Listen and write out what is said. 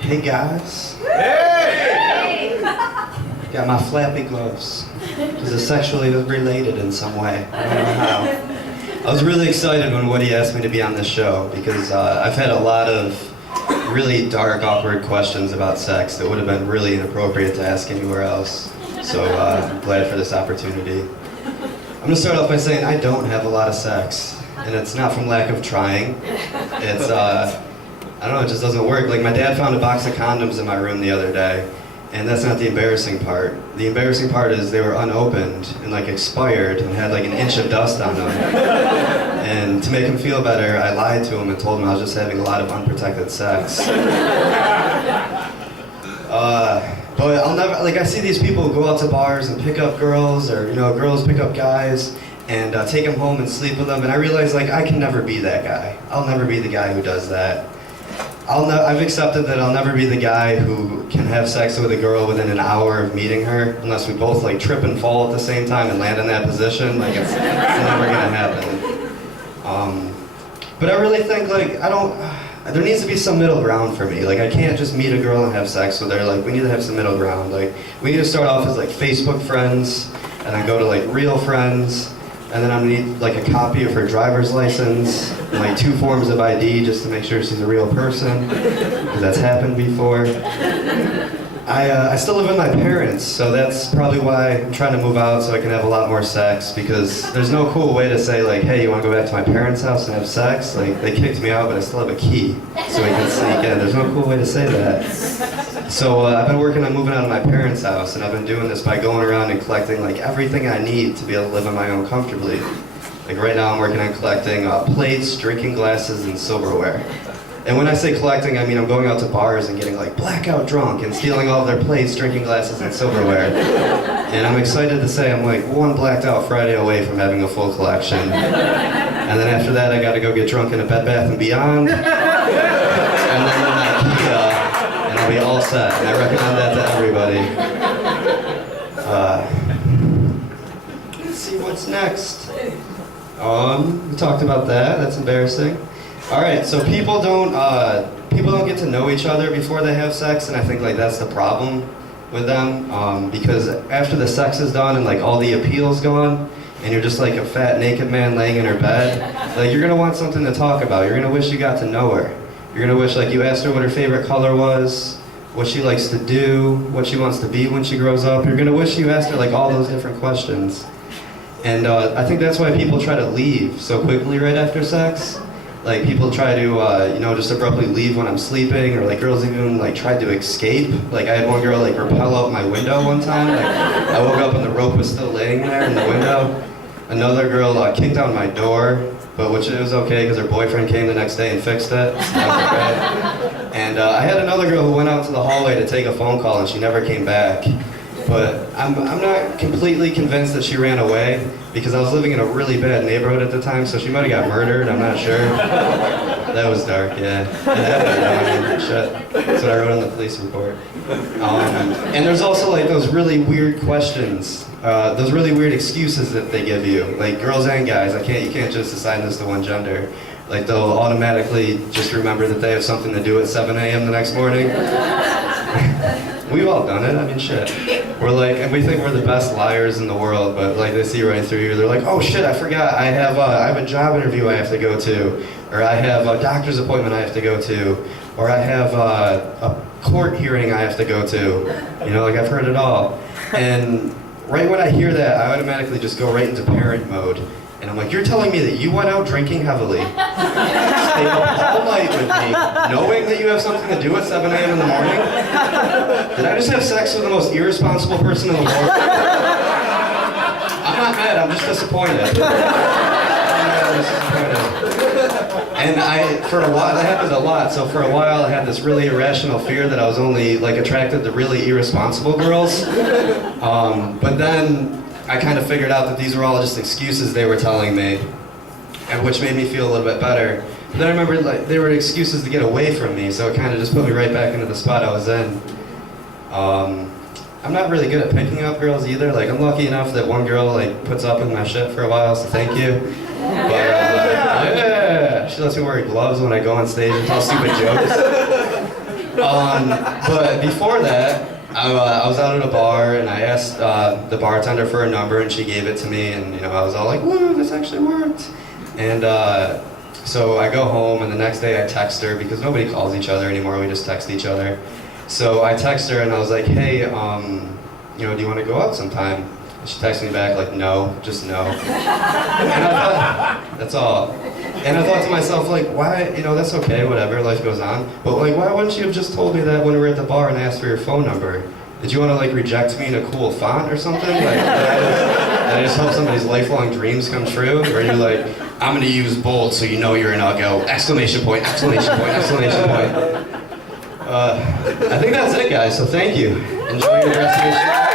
Hey guys. Hey! Got my flappy gloves. Because it's sexually related in some way. I don't know how. I was really excited when Woody asked me to be on this show because I've had a lot of really dark, awkward questions about sex that would have been really inappropriate to ask anywhere else. So I'm glad for this opportunity. I'm going to start off by saying I don't have a lot of sex. And it's not from lack of trying. It's, I don't know, it just doesn't work. Like, my dad found a box of condoms in my room the other day, and that's not the embarrassing part. The embarrassing part is they were unopened and, like, expired and had, like, an inch of dust on them. And to make him feel better, I lied to him and told him I was just having a lot of unprotected sex. But I'll never, like, I see these people go out to bars and pick up girls, or, you know, girls pick up guys, and take them home and sleep with them, and I realize, like, I can never be that guy. I'll never be the guy who does that. I've accepted that I'll never be the guy who can have sex with a girl within an hour of meeting her, unless we both, like, trip and fall at the same time and land in that position. Like, it's never gonna happen. But I really think, like, there needs to be some middle ground for me. Like, I can't just meet a girl and have sex with her. Like, we need to have some middle ground. Like, we need to start off as, like, Facebook friends, and then go to, like, real friends, and then I'm gonna need, like, a copy of her driver's license, and, like, 2 forms of ID just to make sure she's a real person, because that's happened before. I still live with my parents, so that's probably why I'm trying to move out so I can have a lot more sex, because there's no cool way to say, like, hey, you wanna go back to my parents' house and have sex? Like, they kicked me out, but I still have a key, so we can sneak in. There's no cool way to say that. So I've been working on moving out of my parents' house, and I've been doing this by going around and collecting, like, everything I need to be able to live on my own comfortably. Like, right now I'm working on collecting plates, drinking glasses, and silverware. And when I say collecting, I mean I'm going out to bars and getting, like, blackout drunk and stealing all of their plates, drinking glasses, and silverware. And I'm excited to say I'm, like, one blacked out Friday away from having a full collection. And then after that I gotta go get drunk in a Bed Bath & Beyond. And then I'll be all set, and I recommend that to everybody. Let's see what's next. We talked about that. That's embarrassing. All right, so people don't get to know each other before they have sex, and I think, like, that's the problem with them, because after the sex is done and, like, all the appeal's gone, and you're just like a fat naked man laying in her bed, like, you're gonna want something to talk about. You're gonna wish you got to know her. You're gonna wish, like, you asked her what her favorite color was, what she likes to do, what she wants to be when she grows up. You're gonna wish you asked her, like, all those different questions. And I think that's why people try to leave so quickly right after sex. Like, people try to, you know, just abruptly leave when I'm sleeping, or, like, girls even, like, tried to escape. Like, I had one girl, like, rappel out my window one time. Like, I woke up and the rope was still laying there in the window. Another girl kicked down my door, but which it was okay because her boyfriend came the next day and fixed it. So that was okay. And I had another girl who went out to the hallway to take a phone call, and she never came back. But I'm not completely convinced that she ran away, because I was living in a really bad neighborhood at the time, so she might have got murdered, I'm not sure. That was dark, yeah. Shit. That's what I wrote on the police report. And there's also, like, those really weird questions, those really weird excuses that they give you. Like, girls and guys, you can't just assign this to one gender. Like, they'll automatically just remember that they have something to do at 7 a.m. the next morning. We've all done it, I mean, shit. We're like, and we think we're the best liars in the world, but, like, they see right through you. They're like, oh shit, I forgot, I have a job interview I have to go to, or I have a doctor's appointment I have to go to, or I have a court hearing I have to go to. You know, like, I've heard it all. And right when I hear that, I automatically just go right into parent mode. And I'm like, you're telling me that you went out drinking heavily, stayed up all night with me, knowing that you have something to do at 7 a.m. in the morning? Did I just have sex with the most irresponsible person in the world? I'm not mad, I'm just disappointed. And for a while, that happened a lot, so for a while I had this really irrational fear that I was only, like, attracted to really irresponsible girls. But then I kind of figured out that these were all just excuses they were telling me, and which made me feel a little bit better. But then I remembered, like, they were excuses to get away from me, so it kind of just put me right back into the spot I was in. I'm not really good at picking up girls either. Like, I'm lucky enough that one girl, like, puts up with my shit for a while, so thank you. But, yeah, she lets me wear gloves when I go on stage and tell stupid jokes. But before that, I was out at a bar and I asked the bartender for a number and she gave it to me and I was all like, woo, this actually worked. And so I go home and the next day I text her because nobody calls each other anymore, we just text each other. So I text her and I was like, hey, do you want to go out sometime? And she texted me back like, no, just no. And I thought, that's all. And I thought to myself, like, why, that's okay, whatever, life goes on. But, like, why wouldn't you have just told me that when we were at the bar and I asked for your phone number? Did you want to, like, reject me in a cool font or something? Like, did I just hope somebody's lifelong dreams come true? Or are you like, I'm going to use bold so you know you're an Uggo, exclamation point, exclamation point, exclamation point. I think that's it, guys, so thank you. Enjoy your rest of your show.